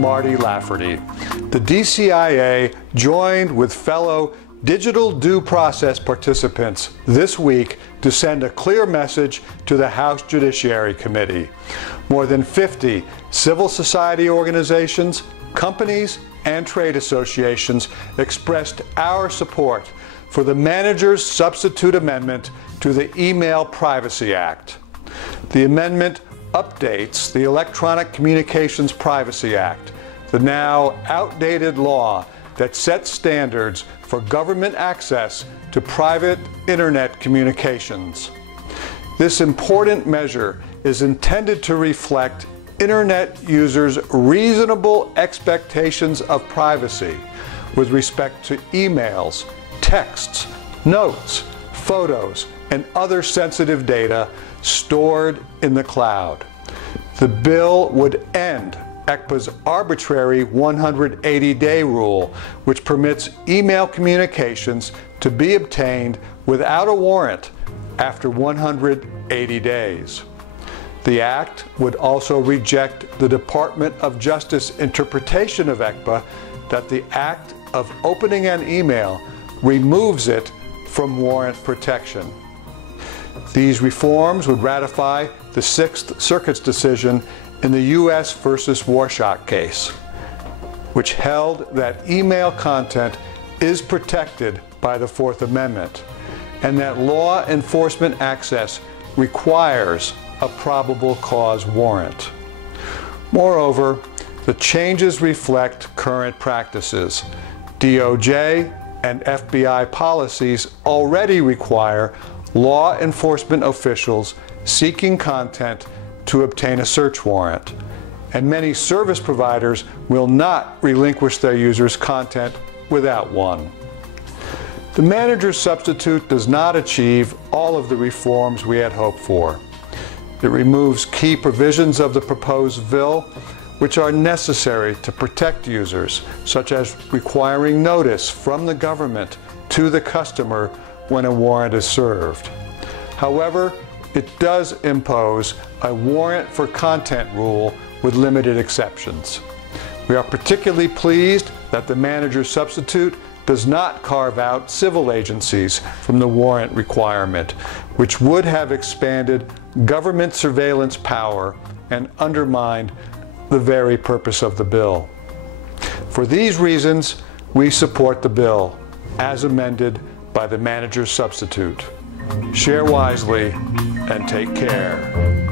Marty Lafferty. The DCIA joined with fellow digital due process participants this week to send a clear message to the House Judiciary Committee. More than 50 civil society organizations, companies, and trade associations expressed our support for the manager's substitute amendment to the Email Privacy Act. The amendment updates the Electronic Communications Privacy Act, the now outdated law that sets standards for government access to private internet communications. This important measure is intended to reflect internet users' reasonable expectations of privacy with respect to emails, texts, notes, photos, and other sensitive data stored in the cloud. The bill would end ECPA's arbitrary 180-day rule, which permits email communications to be obtained without a warrant after 180 days. The act would also reject the Department of Justice interpretation of ECPA that the act of opening an email removes it from warrant protection. These reforms would ratify the Sixth Circuit's decision in the U.S. versus Warshak case, which held that email content is protected by the Fourth Amendment, and that law enforcement access requires a probable cause warrant. Moreover, the changes reflect current practices. DOJ and FBI policies already require law enforcement officials seeking content to obtain a search warrant, and many service providers will not relinquish their users' content without one. The manager's substitute does not achieve all of the reforms we had hoped for. It removes key provisions of the proposed bill which are necessary to protect users, such as requiring notice from the government to the customer when a warrant is served. However, it does impose a warrant for content rule with limited exceptions. We are particularly pleased that the manager's substitute does not carve out civil agencies from the warrant requirement, which would have expanded government surveillance power and undermined the very purpose of the bill. For these reasons, we support the bill as amended by the manager's substitute. Share wisely and take care.